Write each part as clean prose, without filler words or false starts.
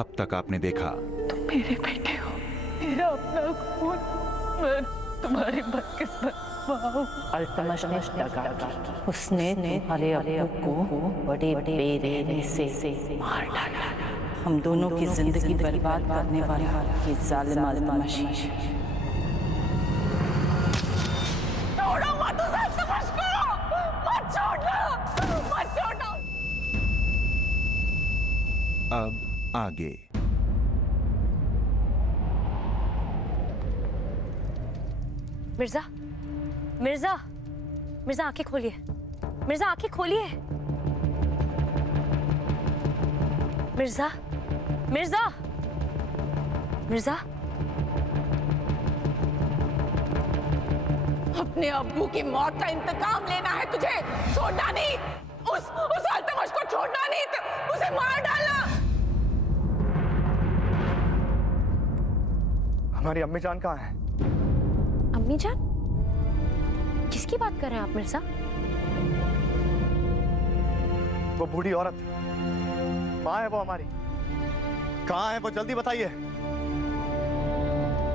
अब तक आपने देखा। तुम मेरे बेटे हो, मेरा अपना खून, मैं तुम्हारी बदकिस्मत माँ हूँ। अल्तमश ने दगा की। उसने तुम्हारे अब्बू को बड़े बेरहमी से मार डाला। हम दोनों की जिंदगी बर्बाद करने वाला ये जालिम अल्तमश। छोड़ो मत उसे, अल्तमश को मत छोड़ना, मत छोड़ना। अब आगे। मिर्जा, मिर्जा, मिर्जा आंखें खोलिए, मिर्जा आंखें खोलिए। मिर्जा, मिर्जा, मिर्जा। अपने अब्बू की मौत का इंतकाम लेना है तुझे, छोड़ना नहीं। उस अल्तमश को छोड़ना नहीं, तो उसे मार डालना। हमारी अम्मी जान कहाँ है? अम्मी जान? किसकी बात कर रहे हैं आप मिर्जा? वो बूढ़ी औरत माँ है वो हमारी, कहाँ है वो? जल्दी बताइए।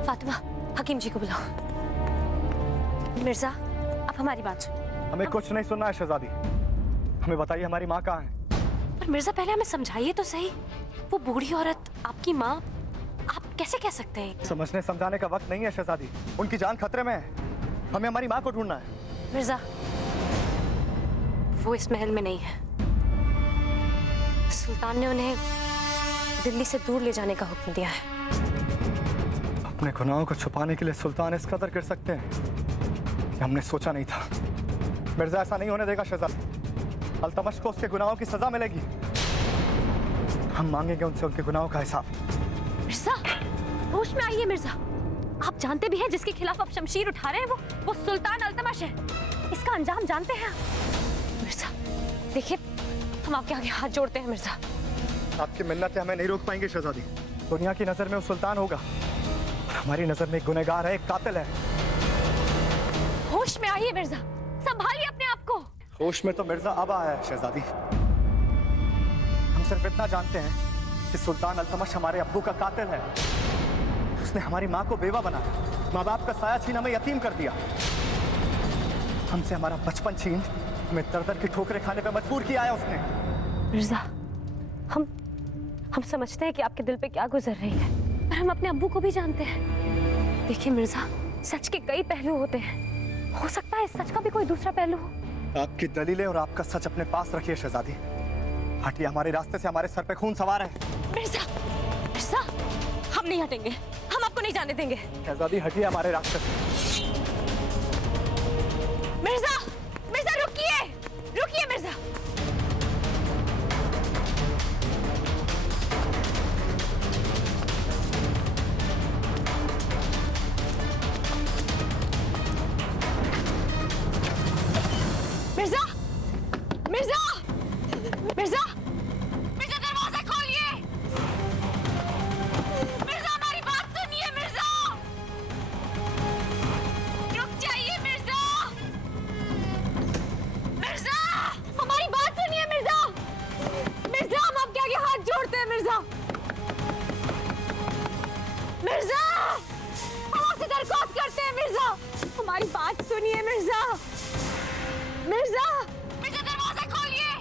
फातिमा, हकीम जी को बुलाओ। मिर्जा, आप हमारी बात सुनिए। हमें कुछ नहीं सुनना है शहजादी, हमें बताइए हमारी माँ कहाँ है? पर मिर्जा पहले हमें समझाइए तो सही, वो बूढ़ी औरत आपकी माँ, आप कैसे कह सकते हैं? समझने समझाने का वक्त नहीं है शहजादी, उनकी जान खतरे में है, हमें हमारी माँ को ढूंढना है। मिर्जा, वो इस महल में नहीं है। सुल्तान ने उन्हें दिल्ली से दूर ले जाने का हुक्म दिया है। अपने गुनाहों को छुपाने के लिए सुल्तान इस कदर कर सकते हैं, ये हमने सोचा नहीं था। मिर्जा ऐसा नहीं होने देगा शहजादी, अल्तमश को उसके गुनाहों की सजा मिलेगी। हम मांगेंगे उनसे उनके गुनाहों का हिसाब। मिर्जा, होश में आइए मिर्जा। आप जानते भी हैं जिसके खिलाफ आप शमशीर उठा रहे हैं वो सुल्तान अल्तमश है। इसका अंजाम जानते हैं मिर्जा। देखिए, हम आपके आगे हाथ जोड़ते हैं मिर्जा। आपकी मिन्नतें हमें नहीं रोक पाएंगे शहजादी। दुनिया की नजर में वो सुल्तान होगा और हमारी नजर में एक गुनहगार है, एक कातिल है। होश में आइए मिर्जा, संभालिए अपने आप को। होश में तो मिर्जा अब आया है शहजादी। हम सिर्फ इतना जानते हैं कि सुल्तान अल्तमश हमारे अब्बू का कातिल है। उसने हमारी माँ को बेवा बनाया, माँ बाप का साया छीन हमें यतीम कर दिया, हमसे हमारा बचपन छीन हमें दर-दर की ठोकरें खाने पे मजबूर किया है उसने। मिर्जा, हम समझते हैं कि आपके दिल पे क्या गुजर रही है, पर हम अपने अब्बू को भी जानते हैं। देखिए मिर्जा, सच के कई पहलू होते हैं, हो सकता है इस सच का भी कोई दूसरा पहलू हो। आपकी दलीलें और आपका सच अपने पास रखिए शहजादी। हटिए हमारे रास्ते से, हमारे सर पे खून सवार है। मिर्जा, मिर्जा, हम नहीं हटेंगे, हम आपको नहीं जाने देंगे। शहजादी हटिए हमारे रास्ते से। मिर्जा, मिर्जा रुकिए, रुकिए मिर्जा। मिर्जा, मिर्जा, मिर्जा, मिर्जा दरवाजा खोलिए। मिर्जा हमारी बात सुनिए मिर्जा। रुक जाइए मिर्जा। मिर्जा, हमारी बात सुनिए मिर्जा। मिर्जा, हम आपके आगे हाथ जोड़ते हैं मिर्जा। मिर्जा, हम आपसे दरख्वास्त करते हैं मिर्जा, हमारी बात सुनिए मिर्जा। मिर्जा, मिर्जा दरवाजा खोलिए।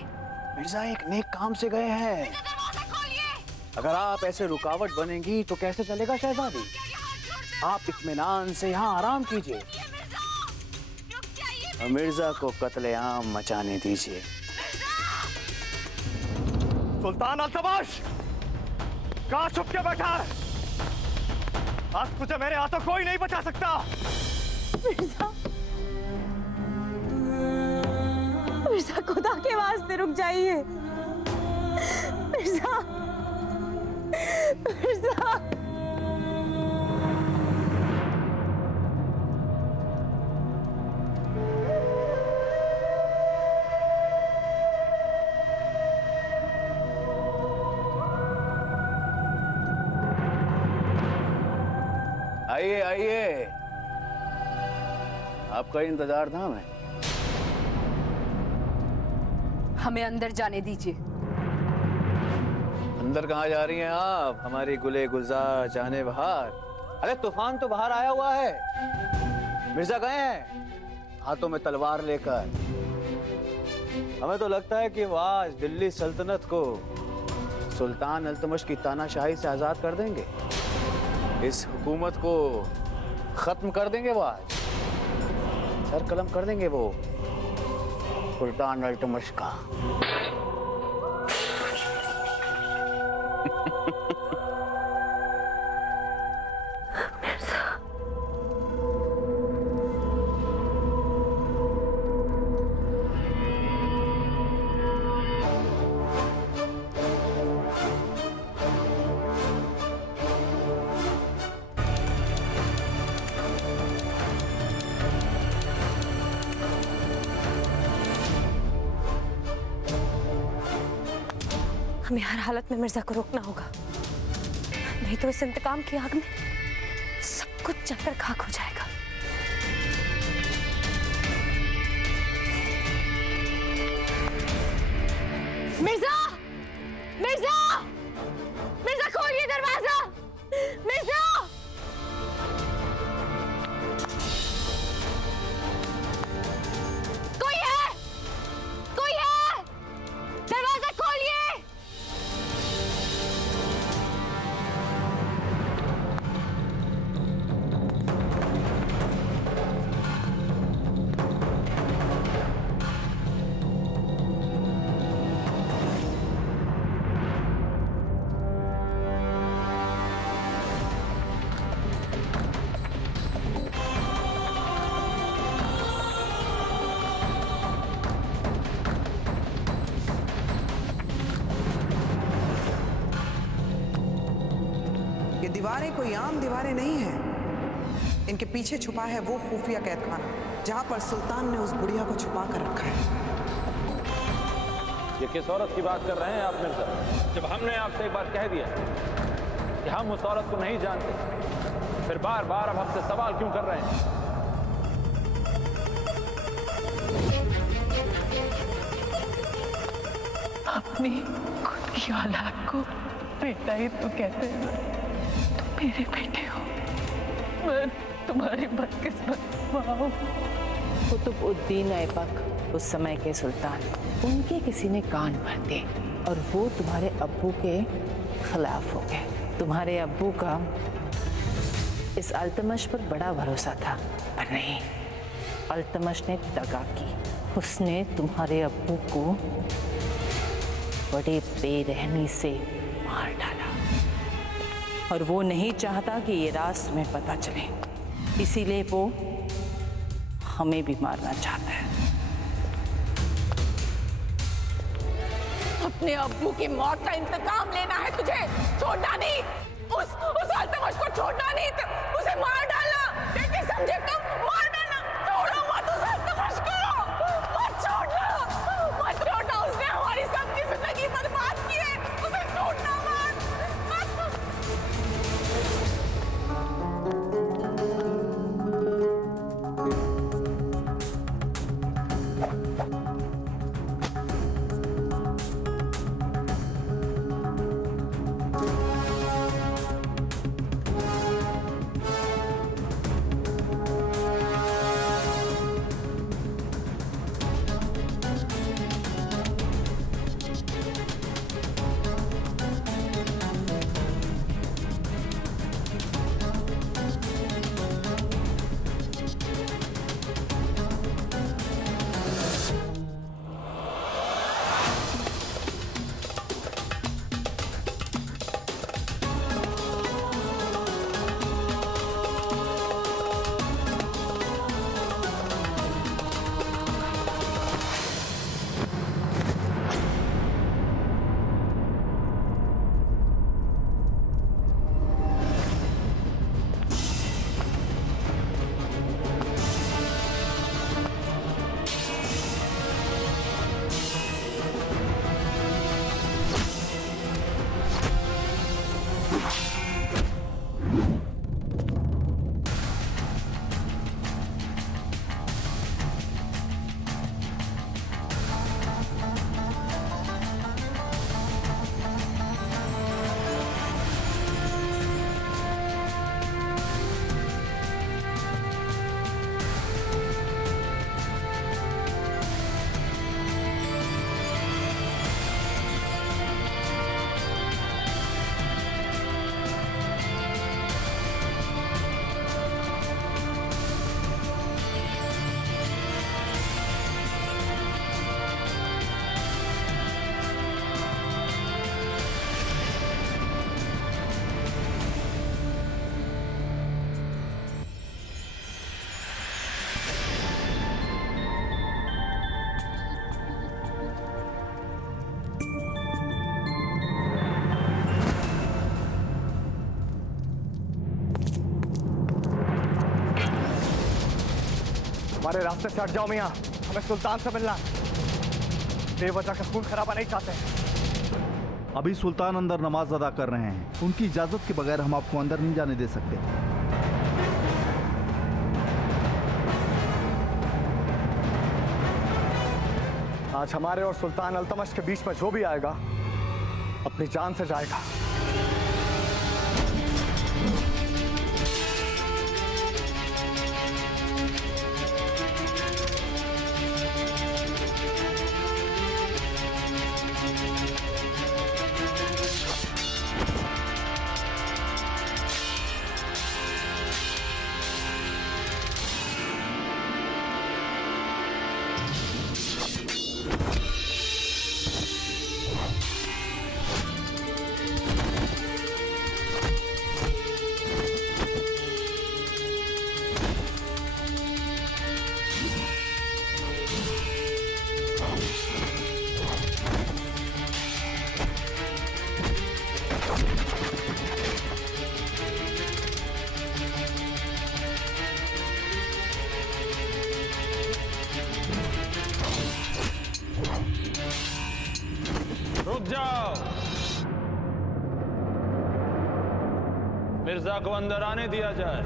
मिर्जा एक नेक काम से गए हैं, मिर्जा दरवाजा खोलिए। अगर आप ऐसे रुकावट बनेंगी तो कैसे चलेगा शहजादी? आप इत्मीनान से यहाँ आराम कीजिए और मिर्जा को कत्लेआम मचाने दीजिए। सुल्तान अल्तमश कहाँ छुप के बैठा है? आज तुझे मेरे हाथों कोई नहीं बचा सकता। मिर्जा, मिर्जा खुदा के वास्ते रुक जाइए। मिर्जा, मिर्जा। आइए आइए, आपका इंतजार था हमें। हमें अंदर जाने दीजिए। अंदर कहाँ जा रही हैं आप, हमारी गुले गुलजार जाने बहार? अरे तूफान तो बाहर आया हुआ है। मिर्जा गए हैं हाथों में तलवार लेकर। हमें तो लगता है कि वो आज दिल्ली सल्तनत को सुल्तान अल्तमश की तानाशाही से आजाद कर देंगे। इस हुकूमत को खत्म कर देंगे वो आज, सर कलम कर देंगे वो सुल्तान अल्तमश का। हमें हर हालत में मिर्जा को रोकना होगा, नहीं तो इस इंतकाम की आग में सब कुछ जलकर खाक हो जाएगा। मिर्जा! मिर्जा! मिर्जा खोलिए दरवाजा! मिर्जा! कोई है? कोई है? दरवाजा खोलिए! ये दीवारें कोई आम दीवारें नहीं हैं। इनके पीछे छुपा है वो खुफिया कैदखाना जहां पर सुल्तान ने उस बुढ़िया को छुपा कर रखा है। ये किस औरत की बात कर रहे हैं आप मिर्जा? जब हमने आपसे एक बार कह दिया कि हम उस औरत को नहीं जानते, फिर बार बार अब हमसे सवाल क्यों कर रहे हैं? अपनी खुद की औलाद को बेटा ही तो कहते हैं। तुम मेरे बेटे हो, मैं तुम्हारी बदकिस्मत माँ हूँ। कुतुबुद्दीन ऐबक उस समय के सुल्तान, उनके किसी ने कान भर दिए और वो तुम्हारे अब्बू के खिलाफ हो गए। तुम्हारे अब्बू का इस अल्तमश पर बड़ा भरोसा था, पर नहीं, अल्तमश ने दगा की। उसने तुम्हारे अब्बू को बड़े बेरहमी से मार डाला और वो नहीं चाहता कि ये राज तुम्हें पता चले, इसीलिए वो हमें भी मारना चाहता है। अपने अब्बू की मौत का इंतकाम लेना है तुझे, छोड़ना नहीं। उस अल्तमश को छोड़ना नहीं, तो उसे मार डालना। बेटे समझे तुम? मार डालना, छोड़ो मत उस अल्तमश को, मत छोड़ना, मत छोड़ना। उसने हमारी सबकी जिंदगी बर्बाद की है, उसे छोड़ना मत, मत। हमारे रास्ते से हट जाओ मियाँ, हमें सुल्तान से मिलना है। बेवजह का खून खराबा नहीं चाहते हैं। अभी सुल्तान अंदर नमाज अदा कर रहे हैं, उनकी इजाजत के बगैर हम आपको अंदर नहीं जाने दे सकते। आज हमारे और सुल्तान अल्तमश के बीच में जो भी आएगा अपनी जान से जाएगा। रुक जाओ। मिर्जा को अंदर आने दिया जाए।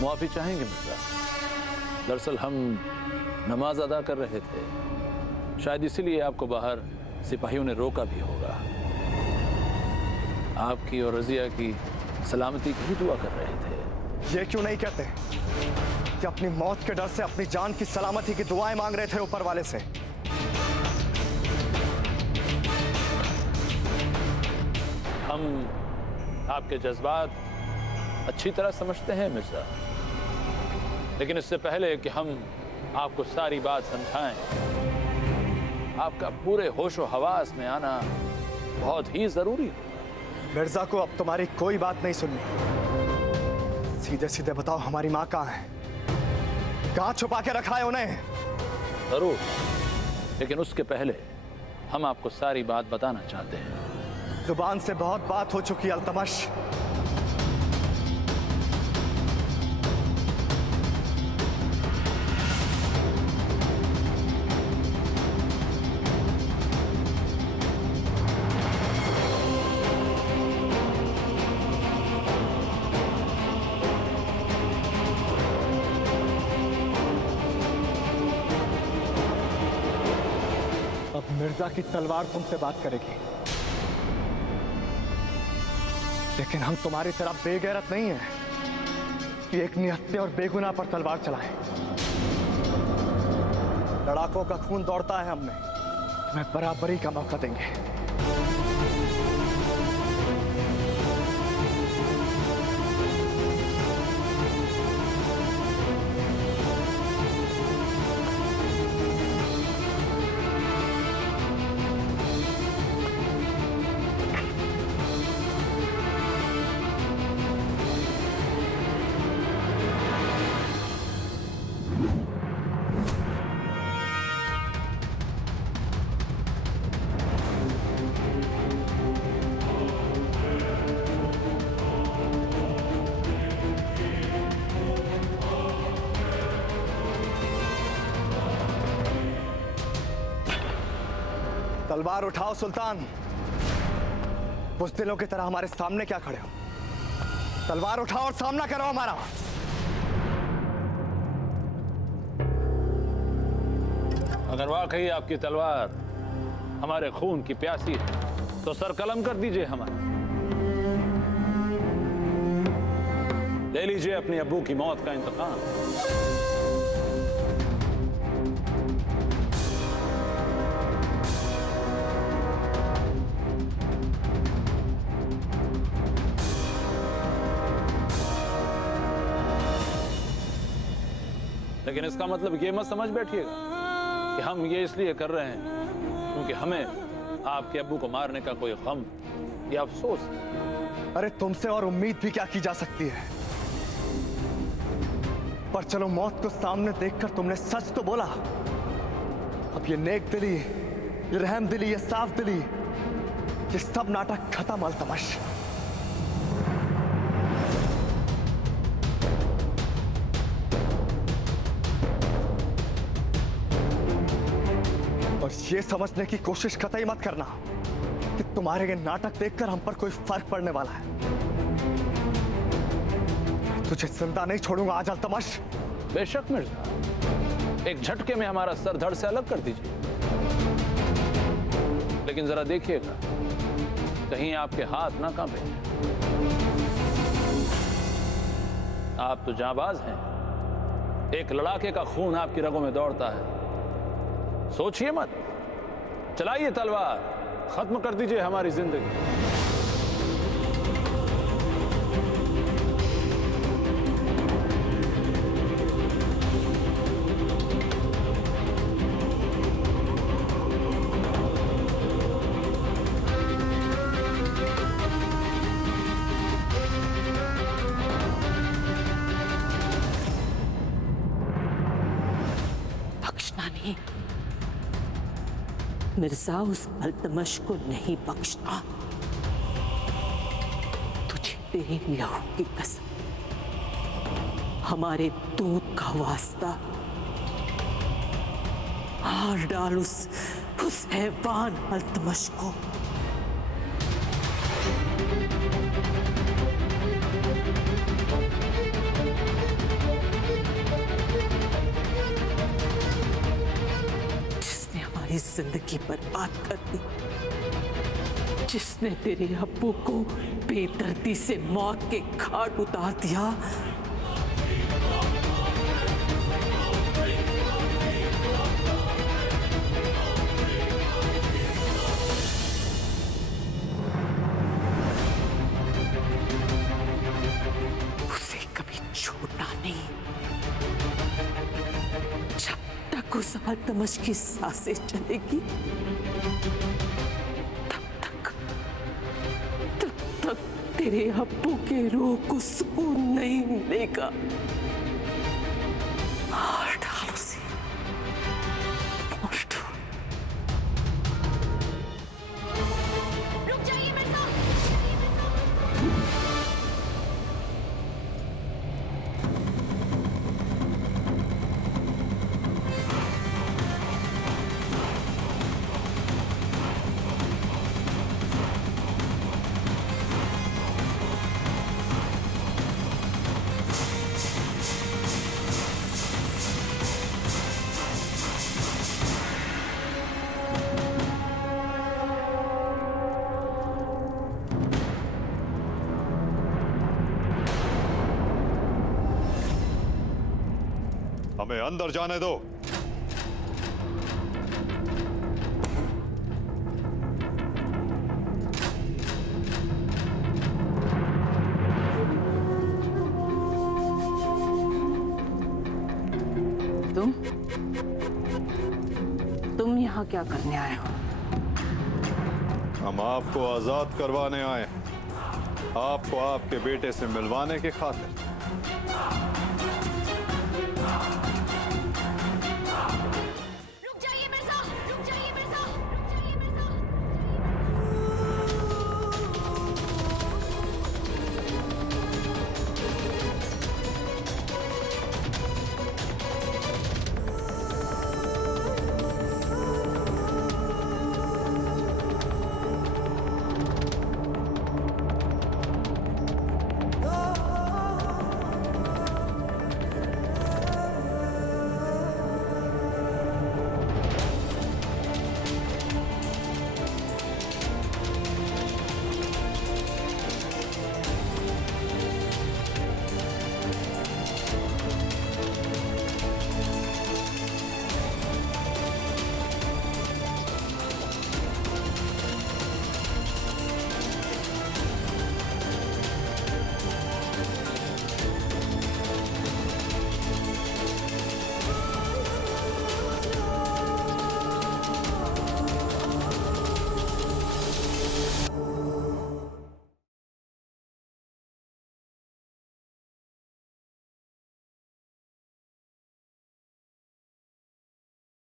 माफी चाहेंगे मिर्जा, दरअसल हम नमाज अदा कर रहे थे, शायद इसीलिए आपको बाहर सिपाहियों ने रोका भी होगा। आपकी और रजिया की सलामती की ही दुआ कर रहे थे। ये क्यों नहीं कहते कि अपनी मौत के डर से अपनी जान की सलामती की दुआएं मांग रहे थे ऊपर वाले से? हम आपके जज्बात अच्छी तरह समझते हैं मिर्जा, लेकिन इससे पहले कि हम आपको सारी बात समझाएं, आपका पूरे होशो हवास में आना बहुत ही जरूरी है। मिर्जा को अब तुम्हारी कोई बात नहीं सुननी। सीधे सीधे बताओ हमारी माँ कहाँ है? कहाँ छुपा के रखा है उन्हें? जरूर, लेकिन उसके पहले हम आपको सारी बात बताना चाहते हैं। जुबान से बहुत बात हो चुकी अल्तमश। अब मिर्जा की तलवार तुमसे बात करेगी, लेकिन हम तुम्हारी तरह बेगैरत नहीं है कि एक निहत्थे और बेगुनाह पर तलवार चलाएं। लड़ाकों का खून दौड़ता है हमने, तुम्हें बराबरी का मौका देंगे। तलवार उठाओ सुल्तान। बुज़दिलों की तरह हमारे सामने क्या खड़े हो? तलवार उठाओ और सामना करो हमारा। अगर वाकई आपकी तलवार हमारे खून की प्यासी है तो सर कलम कर दीजिए हमारा। ले लीजिए अपने अब्बू की मौत का इंतकाम। लेकिन इसका मतलब ये मत समझ बैठिएगा कि हम ये इसलिए कर रहे हैं क्योंकि हमें आपके अब्बू को मारने का कोई गम या अफसोस है। अरे तुमसे और उम्मीद भी क्या की जा सकती है? पर चलो, मौत को सामने देखकर तुमने सच तो बोला। अब ये नेक दिली, ये रहम दिली, ये साफ दिली, ये सब नाटक खत्म अल्तमश। और ये समझने की कोशिश कतई मत करना कि तुम्हारे ये नाटक देखकर हम पर कोई फर्क पड़ने वाला है। तुझे जिंदा नहीं छोड़ूंगा आज अल्तमश। बेशक मिर्जा, एक झटके में हमारा सर धड़ से अलग कर दीजिए, लेकिन जरा देखिएगा कहीं आपके हाथ ना कांपे। आप तो जांबाज हैं, एक लड़ाके का खून आपकी रगों में दौड़ता है। सोचिए मत, चलाइए तलवार, खत्म कर दीजिए हमारी जिंदगी। बख्शना नहीं मिर्जा, उस अल्तमश को नहीं बख्शना। तुझे तेरे लहू की कसम, हमारे दूध का वास्ता, मार डाल उस हैवान अल्तमश को। जिंदगी बर्बाद कर दी, जिसने तेरे अब्बू को बेदर्दी से मौत के घाट उतार दिया। उसे कभी छोड़ना नहीं। उस अल्तमश की सांसें चलेगी तब तक तेरे अब्बू के रूह को सुकून नहीं मिलेगा। मार डाल उसे, मार डाल। रुक जाइए मिर्जा। हमें अंदर जाने दो। तुम यहाँ क्या करने आए हो? हम आपको आजाद करवाने आए, आपको आपके बेटे से मिलवाने के खातिर।